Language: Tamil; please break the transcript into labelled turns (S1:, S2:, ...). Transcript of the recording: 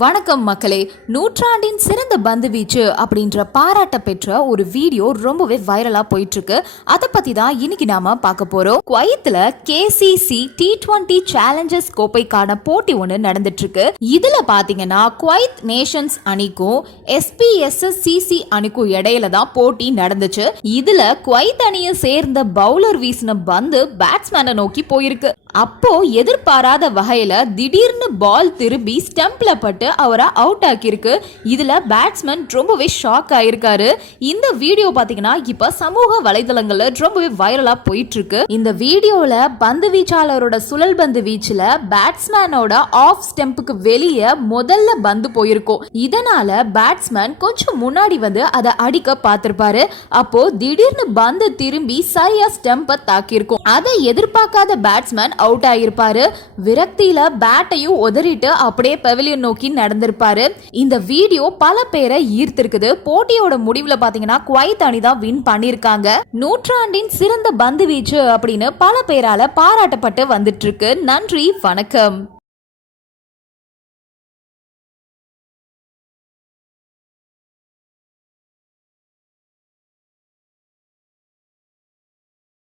S1: வணக்கம் மக்களே நூற்றாண்டின் சிறந்த பந்து வீச்சு அப்படின்ற பாராட்ட பெற்ற ஒரு வீடியோ ரொம்பவே வைரலா போயிட்டு இருக்கு அதை பத்தி தான் இன்னைக்கு நாம பார்க்க போறோம். குவைத்துல கேசிசி டி ட்வெண்ட்டி சேலஞ்சர்ஸ் கோப்பைக்கான போட்டி ஒன்று நடந்துட்டு இருக்கு இதுல பாத்தீங்கன்னா குவைத் நேஷன்ஸ் அணிக்கும் எஸ்பிஎஸ்எஸ் சிசி அணிக்கும் இடையில தான் போட்டி நடந்துச்சு. இதுல குவைத் அணியை சேர்ந்த பவுலர் வீசின பந்து பேட்ஸ்மேனை நோக்கி போயிருக்கு. அப்போ எதிர்பாராத வகையில திடீர்னு பால் திரும்பி ஸ்டம்ப்ல பட்டு அவரை அவுட் ஆக்கியிருக்கு. இதுல பேட்ஸ்மேன் ரொம்பவே ஷாக் ஆகியிருக்காரு இந்த வீடியோ பாத்தீங்கன்னா இப்போ சமூக வலைதளங்களில் ரொம்பவே வைரலா போயிட்டுருக்கு. இந்த வீடியோவில் பந்து வீச்சாளரோட சுழல் பந்து வீச்சில் பேட்ஸ்மேனோட ஆஃப் ஸ்டெம்புக்கு வெளியே முதல்ல பந்து போயிருக்கும். இதனால பேட்ஸ்மேன் கொஞ்சம் முன்னாடி வந்து அதை அடிக்க பார்த்துருப்பாரு. அப்போ திடீர்னு பந்து திரும்பி சரியா ஸ்டெம்பை தாக்கியிருக்கும். அதை எதிர்பார்க்காத பேட்ஸ்மேன் அவுட் ஆகியிருப்பாரு விரக்தியில பேட்டையும் உதறிட்டு அப்படியே பெவிலியன் நோக்கி நடந்திருப்பாரு. இந்த வீடியோ பல பேரை ஈர்த்திருக்குது. போட்டியோட முடிவுல பாத்தீங்கன்னா குவைத் அணி தான் வின் பண்ணிருக்காங்க நூற்றாண்டின் சிறந்த பந்து வீச்சு அப்படின்னு பல பேரால பாராட்டப்பட்டு வந்துட்டு இருக்கு நன்றி வணக்கம்.